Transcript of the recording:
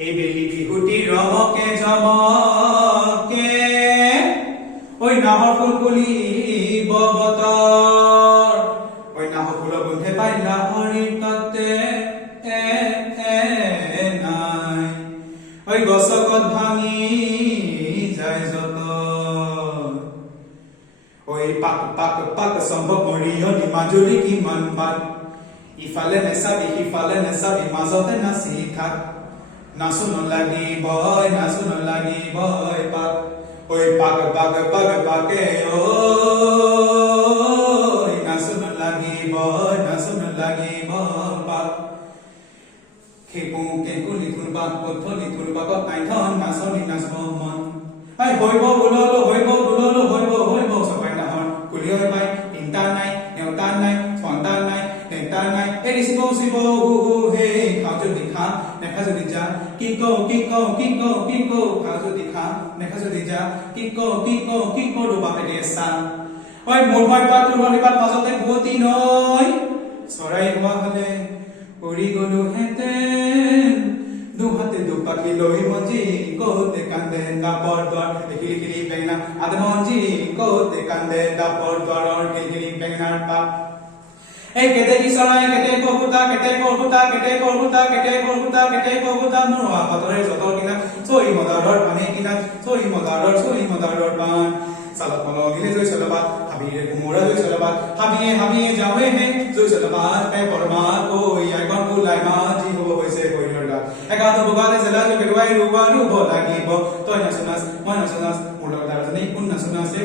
এই বেলি বিহুতি ৰমকে জমকে ঐ নাহৰ ফুল ফুলিব বতৰ ঐ নাহৰ ফুলৰ গোন্ধে পাই লাহৰীৰ তাতে নাই ঐ গছকত ভাঙি যায় যত ঐ পাক পাক পাক সম্ভৱ মৰিয়নি মাজুলী কিমান বাট ইফালে নেচাবি সিফালে নেচাবি মাজতে নাচি থাক নাচো নালাগিব পাক ঐ পাক পাক পাক পাকে ঐ নাচো নালাগিব পাক খেপু কেকু লিখুন বাক পথ লিখুন বাক আইথন নাচনি নাচব মন আই হইব বুললো হইব সবাই নাহৰ কুলিয়ৈ পাই তিনটা নাই নেওতা নাই সন্তান নাই নেতা নাই এৰি শিব হে খাও যদি খা নেখা যদি যা কি কও খাও যদি খা নেখা যদি যা কি কও বাপে দেছা ঐ মোৰ ভাই পাতো ৰলিপাত মাজতে বুৱতী নৈ চৰাই হোৱা হলে উৰি গলো হেতেন দুহাতে দুপাখি লৈ মঞ্জি কৌতে কান্দে ডাপৰ দ্বাৰ খিলিখিলি বেঙেনা আদে মঞ্জি কৌতে কান্দে ডাপৰ দ্বাৰৰ খিলিখিলি বেঙেনাৰ পাত এই কেতেকী চৰাই কেতে কহুতা মোৰ হাতৰে যতৰ কিনা চৈ মদাৰৰ পানী কিনা চৈ মদাৰৰ পান চালত মল গিলে জৈ চলবাত হাবিৰে কোমোৰা জৈ চলবাত হাবিয়ে যাৱে হে জৈ চলবাত পে বৰমা কৈ এখন ওলাই মা যি হ'ব হৈছে কৈৰৰ গাত একাদো বগালে জেলা পেৰুৱাই ৰুব লাগিব তই নাচনাচ মই নাচনাচ মোৰ লগত দাৰজনী কোন নাচনাচে